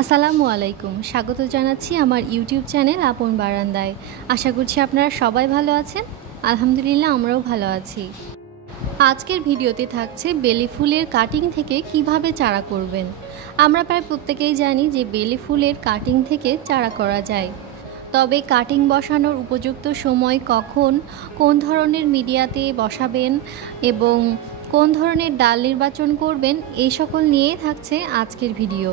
আসসালামু আলাইকুম। স্বাগত জানাচ্ছি আমার ইউটিউব চ্যানেল আপন বারান্দায়। আশা করছি আপনারা সবাই ভালো আছেন। আলহামদুলিল্লাহ আমরাও ভালো আছি। আজকের ভিডিওতে থাকছে বেলি ফুলের কাটিং থেকে কিভাবে চারা করবেন। আমরা প্রায় প্রত্যেকেই জানি যে বেলি ফুলের কাটিং থেকে চারা করা যায়, তবে কাটিং বসানোর উপযুক্ত সময় কখন, কোন ধরনের মিডিয়াতে বসাবেন এবং কোন ধরনের ডাল নির্বাচন করবেন, এই সকল নিয়েই থাকছে আজকের ভিডিও।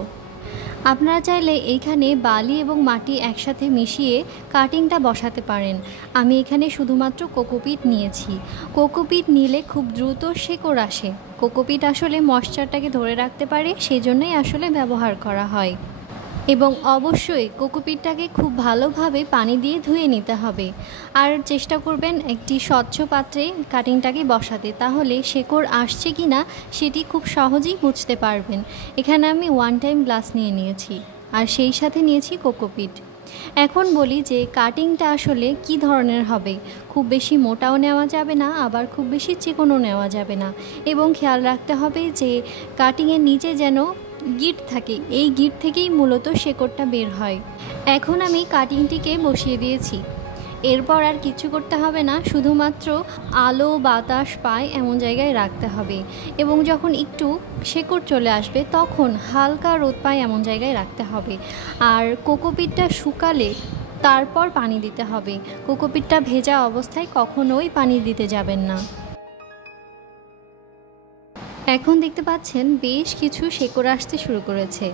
আপনারা চাইলে এইখানে বালি এবং মাটি একসাথে মিশিয়ে কাটিংটা বসাতে পারেন। আমি এখানে শুধুমাত্র কোকোপিট নিয়েছি। কোকোপিট নিলে খুব দ্রুত শেকড় আসে। কোকোপিট আসলে ময়েশ্চারটাকে ধরে রাখতে পারে, সেজন্যই আসলে ব্যবহার করা হয়। এবং অবশ্যই কোকোপিটটাকে খুব ভালোভাবে পানি দিয়ে ধুয়ে নিতে হবে। আর চেষ্টা করবেন একটি স্বচ্ছ পাত্রে কাটিংটাকে বসাতে, তাহলে শেকড় আসছে কি না সেটি খুব সহজেই বুঝতে পারবেন। এখানে আমি 1 টাইম গ্লাস নিয়ে নিয়েছি, আর সেই সাথে নিয়েছি কোকোপিট। এখন বলি যে কাটিংটা আসলে কি ধরনের হবে। খুব বেশি মোটাও নেওয়া যাবে না, আবার খুব বেশি চিকনও নেওয়া যাবে না। এবং খেয়াল রাখতে হবে যে কাটিংয়ের নিচে যেন গিঁট থাকে, এই গিঁট থেকেই মূলত শেকড়টা বের হয়। এখন আমি কাটিংটিকে বসিয়ে দিয়েছি। এরপর আর কিছু করতে হবে না, শুধুমাত্র আলো বাতাস পায় এমন জায়গায় রাখতে হবে। এবং যখন একটু শেকড় চলে আসবে তখন হালকা রোদ পায় এমন জায়গায় রাখতে হবে। আর কোকোপিটটা শুকালে তারপর পানি দিতে হবে। কোকোপিটটা ভেজা অবস্থায় কখনোই পানি দিতে যাবেন না। এখন দেখতে পাচ্ছেন বেশ কিছু শেকড় আসতে শুরু করেছে।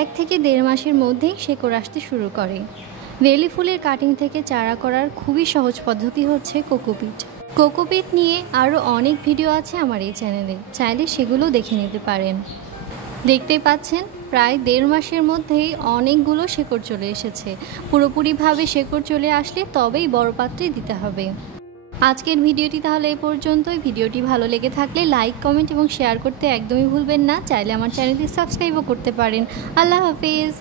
1 থেকে 1.5 মাসের মধ্যেই শেকড় আসতে শুরু করে। বেলি ফুলের কাটিং থেকে চারা করার খুবই সহজ পদ্ধতি হচ্ছে কোকোপিট। কোকোপিট নিয়ে আরও অনেক ভিডিও আছে আমার এই চ্যানেলে, চাইলে সেগুলো দেখে নিতে পারেন। দেখতেই পাচ্ছেন প্রায় 1.5 মাসের মধ্যেই অনেকগুলো শেকড় চলে এসেছে। পুরোপুরিভাবে শেকড় চলে আসলে তবেই বড় পাত্রে দিতে হবে। আজকের ভিডিওটি তাহলে এই পর্যন্তই। ভিডিওটি ভালো লেগে থাকলে লাইক, কমেন্ট এবং শেয়ার করতে একদমই ভুলবেন না। চাইলে আমার চ্যানেলটি সাবস্ক্রাইবও করতে পারেন। আল্লাহ হাফেজ।